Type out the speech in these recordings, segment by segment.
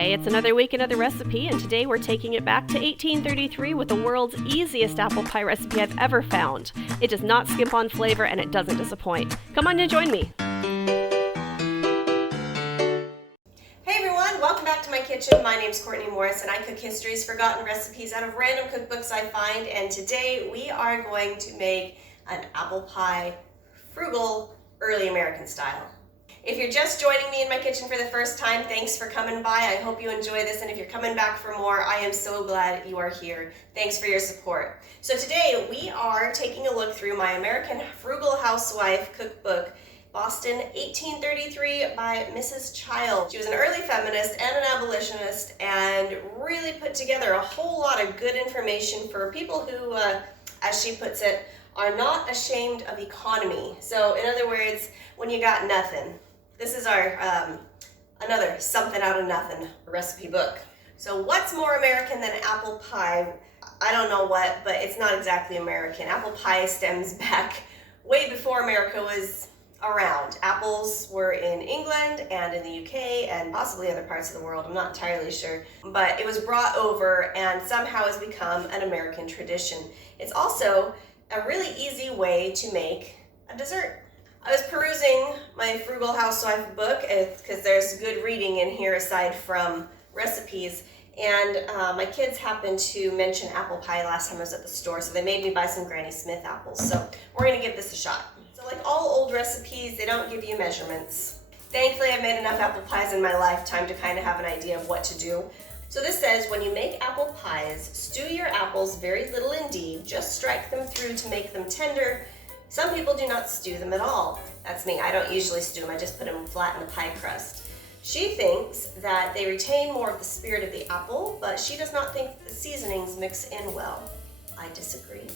Hey, it's another week, another recipe, and today we're taking it back to 1833 with the world's easiest apple pie recipe I've ever found. It does not skimp on flavor and it doesn't disappoint. Come on and join me. Hey everyone, welcome back to my kitchen. My name's Courtney Morris and I cook history's forgotten recipes out of random cookbooks I find, and today we are going to make an apple pie, frugal, early American style. If you're just joining me in my kitchen for the first time, thanks for coming by. I hope you enjoy this, and if you're coming back for more, I am so glad you are here. Thanks for your support. So today we are taking a look through my American Frugal Housewife cookbook, Boston, 1833 by Mrs. Child. She was an early feminist and an abolitionist and really put together a whole lot of good information for people who, as she puts it, are not ashamed of economy. So in other words, when you got nothing. This is our another something out of nothing recipe book. So what's more American than apple pie? I don't know what, but it's not exactly American. Apple pie stems back way before America was around. Apples were in England and in the UK and possibly other parts of the world. I'm not entirely sure, but it was brought over and somehow has become an American tradition. It's also a really easy way to make a dessert. I was perusing my Frugal Housewife book because there's good reading in here aside from recipes, and my kids happened to mention apple pie last time I was at the store, so they made me buy some Granny Smith apples. So we're going to give this a shot. So like all old recipes, they don't give you measurements. Thankfully, I've made enough apple pies in my lifetime to kind of have an idea of what to do. So this says, when you make apple pies, stew your apples very little indeed, just strike them through to make them tender. Some people do not stew them at all. That's me. I don't usually stew them. I just put them flat in the pie crust. She thinks that they retain more of the spirit of the apple, but she does not think the seasonings mix in well. I disagree.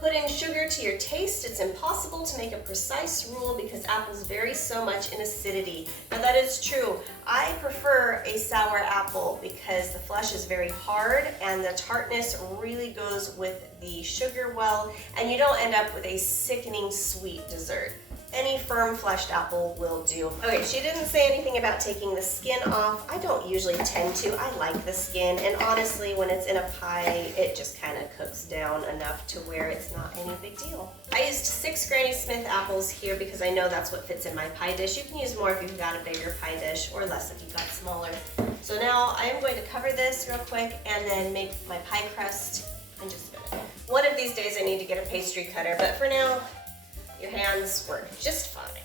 Put in sugar to your taste. It's impossible to make a precise rule because apples vary so much in acidity. Now that is true. I prefer a sour apple because the flesh is very hard and the tartness really goes with the sugar well, and you don't end up with a sickening sweet dessert. Any firm fleshed apple will do. Okay, she didn't say anything about taking the skin off. I don't usually tend to. I like the skin, and honestly, when it's in a pie, it just kind of cooks down enough to where it's not any big deal. I used 6 Granny Smith apples here because I know that's what fits in my pie dish. You can use more if you've got a bigger pie dish, or less if you've got smaller. So now I'm going to cover this real quick and then make my pie crust in just a minute. One of these days I need to get a pastry cutter, but for now, your hands work just fine.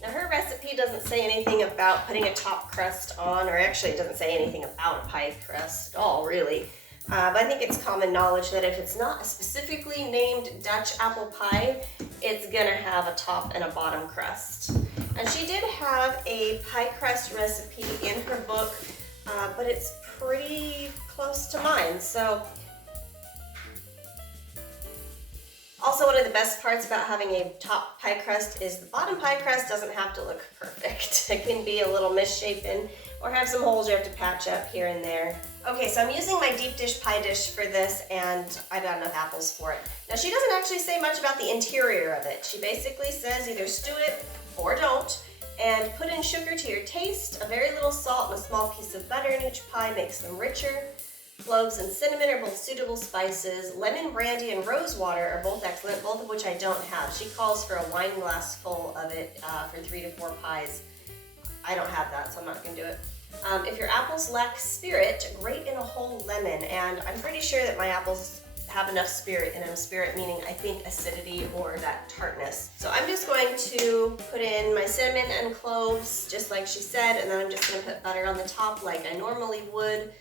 Now her recipe doesn't say anything about putting a top crust on, or actually it doesn't say anything about a pie crust at all, really. But I think it's common knowledge that if it's not a specifically named Dutch apple pie, it's gonna have a top and a bottom crust. And she did have a pie crust recipe in her book, but it's pretty close to mine. So. Also, one of the best parts about having a top pie crust is the bottom pie crust doesn't have to look perfect. It can be a little misshapen or have some holes you have to patch up here and there. Okay, so I'm using my deep dish pie dish for this, and I've got enough apples for it. Now, she doesn't actually say much about the interior of it. She basically says either stew it or don't, and put in sugar to your taste. A very little salt and a small piece of butter in each pie makes them richer. Cloves and cinnamon are both suitable spices. Lemon brandy and rose water are both excellent, both of which I don't have. She calls for a wine glass full of it for 3 to 4 pies. I don't have that, so I'm not going to do it. If your apples lack spirit, grate in a whole lemon, and I'm pretty sure that my apples have enough spirit in them. Spirit meaning, I think, acidity or that tartness. So I'm just going to put in my cinnamon and cloves, just like she said, and then I'm just going to put butter on the top like I normally would.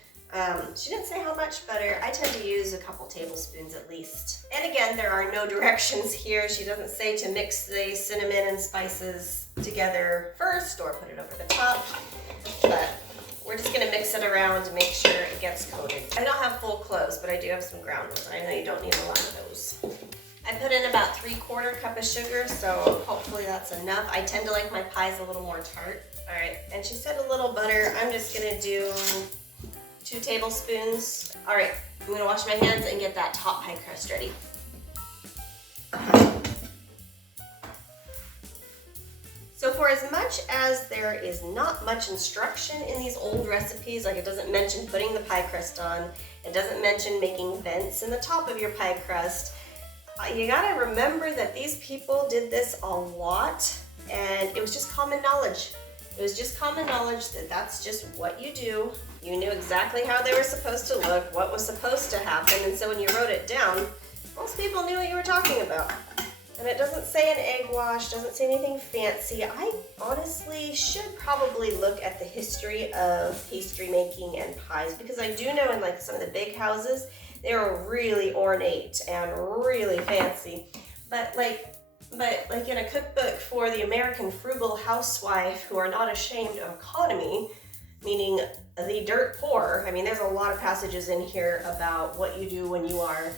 She didn't say how much butter. I tend to use a couple tablespoons at least. And again, there are no directions here. She doesn't say to mix the cinnamon and spices together first or put it over the top, but we're just gonna mix it around to make sure it gets coated. I don't have full cloves, but I do have some ground ones. I know you don't need a lot of those. I put in about 3/4 cup of sugar, so hopefully that's enough. I tend to like my pies a little more tart. All right, and she said a little butter. I'm just gonna do 2 tablespoons. All right, I'm gonna wash my hands and get that top pie crust ready. So for as much as there is not much instruction in these old recipes, like it doesn't mention putting the pie crust on, it doesn't mention making vents in the top of your pie crust, you gotta remember that these people did this a lot, and it was just common knowledge. It was just common knowledge that that's just what you do. You knew exactly how they were supposed to look, what was supposed to happen, and so when you wrote it down, most people knew what you were talking about. And it doesn't say an egg wash, doesn't say anything fancy. I honestly should probably look at the history of pastry making and pies, because I do know in like some of the big houses, they were really ornate and really fancy. But like in a cookbook for the American frugal housewife who are not ashamed of economy, meaning the dirt poor, I mean, there's a lot of passages in here about what you do when you are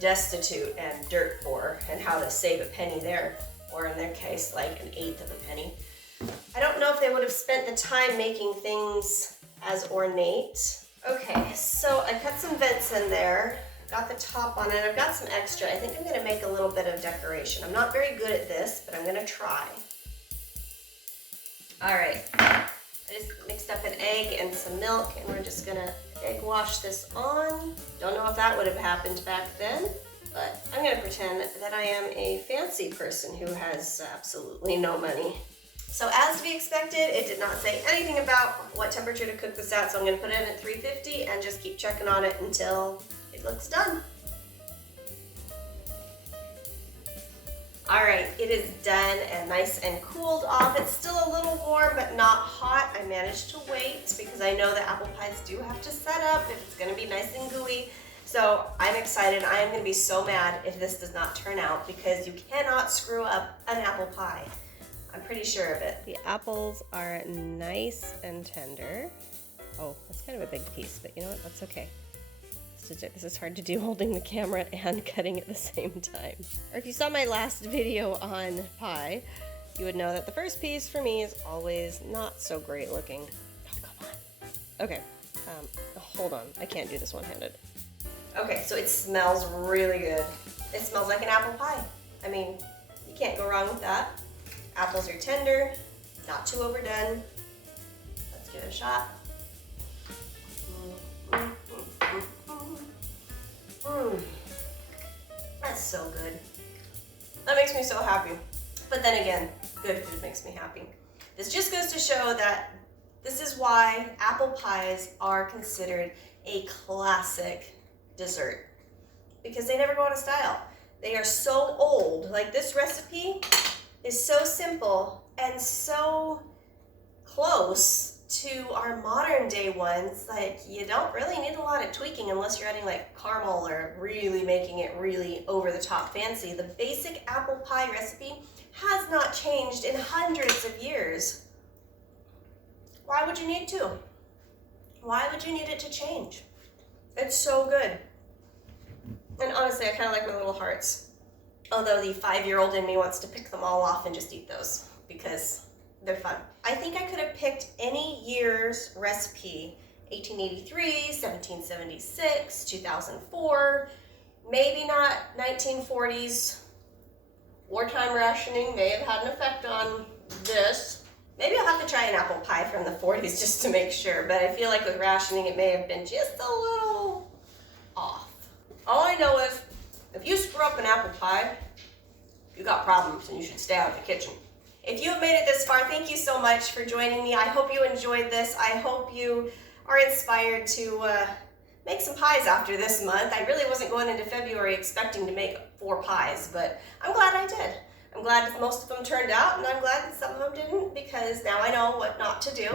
destitute and dirt poor and how to save a penny there, or in their case, like 1/8 of a penny. I don't know if they would have spent the time making things as ornate. Okay, so I cut some vents in there, got the top on it, I've got some extra. I think I'm gonna make a little bit of decoration. I'm not very good at this, but I'm gonna try. All right, I just mixed up an egg and some milk, and we're just gonna egg wash this on. Don't know if that would have happened back then, but I'm gonna pretend that I am a fancy person who has absolutely no money. So as to be expected, it did not say anything about what temperature to cook this at, so I'm gonna put it in at 350 and just keep checking on it until it looks done. All right, it is done and nice and cooled off. It's still a little warm, but not hot. I managed to wait because I know that apple pies do have to set up if it's gonna be nice and gooey. So I'm excited. I am gonna be so mad if this does not turn out, because you cannot screw up an apple pie. I'm pretty sure of it. The apples are nice and tender. Oh, that's kind of a big piece, but you know what? That's okay. This is hard to do holding the camera and cutting at the same time. Or if you saw my last video on pie, you would know that the first piece for me is always not so great looking. Oh, come on. Okay, hold on. I can't do this one-handed. Okay, so it smells really good. It smells like an apple pie. I mean, you can't go wrong with that. Apples are tender, not too overdone. Let's give it a shot. That's so good. That makes me so happy. But then again, good food makes me happy. This just goes to show that this is why apple pies are considered a classic dessert, because they never go out of style. They are so old. Like, this recipe is so simple and so close to our modern day ones. Like, you don't really need a lot of tweaking unless you're adding like caramel or really making it really over the top fancy. The basic apple pie recipe has not changed in hundreds of years. Why would you need to? Why would you need it to change? It's so good. And honestly, I kind of like my little hearts. Although the 5-year-old in me wants to pick them all off and just eat those because they're fun. I think I could have picked any year's recipe, 1883, 1776, 2004, maybe not 1940s. Wartime rationing may have had an effect on this. Maybe I'll have to try an apple pie from the 40s just to make sure, but I feel like with rationing it may have been just a little off. All I know is, if you screw up an apple pie, you got problems and you should stay out of the kitchen. If you have made it this far, thank you so much for joining me. I hope you enjoyed this. I hope you are inspired to make some pies after this month. I really wasn't going into February expecting to make 4 pies, but I'm glad I did. I'm glad that most of them turned out, and I'm glad that some of them didn't, because now I know what not to do.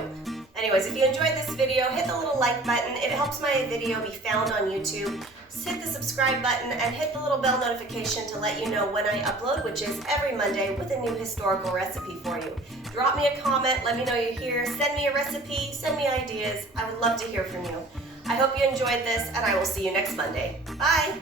Anyways, if you enjoyed this video, hit the little like button. It helps my video be found on YouTube. Just hit the subscribe button and hit the little bell notification to let you know when I upload, which is every Monday, with a new historical recipe for you. Drop me a comment, let me know you're here, send me a recipe, send me ideas. I would love to hear from you. I hope you enjoyed this, and I will see you next Monday. Bye!